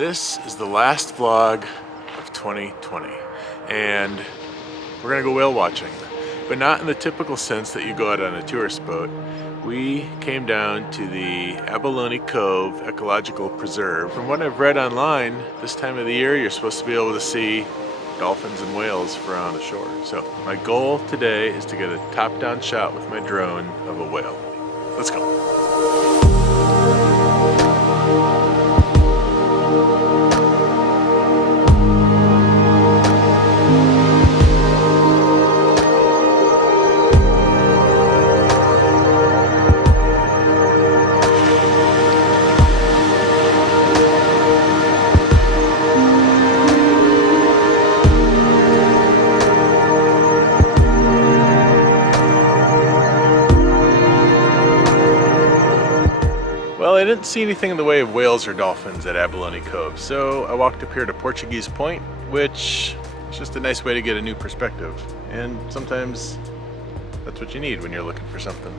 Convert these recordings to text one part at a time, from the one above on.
This is the last vlog of 2020, and we're gonna go whale watching, but not in the typical sense that you go out on a tourist boat. We came down to the ABALONE Cove Ecological Preserve. From what I've read online, this time of the year you're supposed to be able to see dolphins and whales from the shore. So my goal today is to get a top-down shot with my drone of a whale. Let's go. Well, I didn't see anything in the way of whales or dolphins at ABALONE Cove, so I walked up here to Portuguese Point, which is just a nice way to get a new perspective. And sometimes that's what you need when you're looking for something.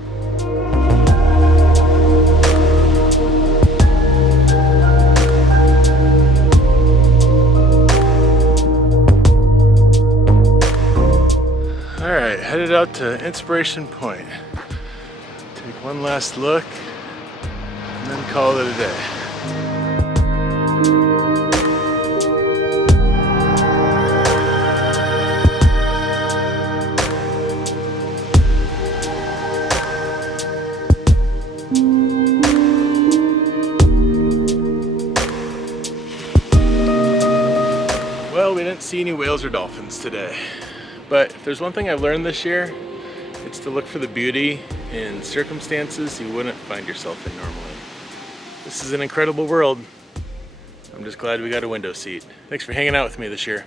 All right, headed out to Inspiration Point. Take one last look and then call it a day. Well, we didn't see any whales or dolphins today, but if there's one thing I've learned this year, it's to look for the beauty in circumstances you wouldn't find yourself in normally. This is an incredible world. I'm just glad we got a window seat. Thanks for hanging out with me this year.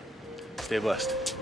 Stay blessed.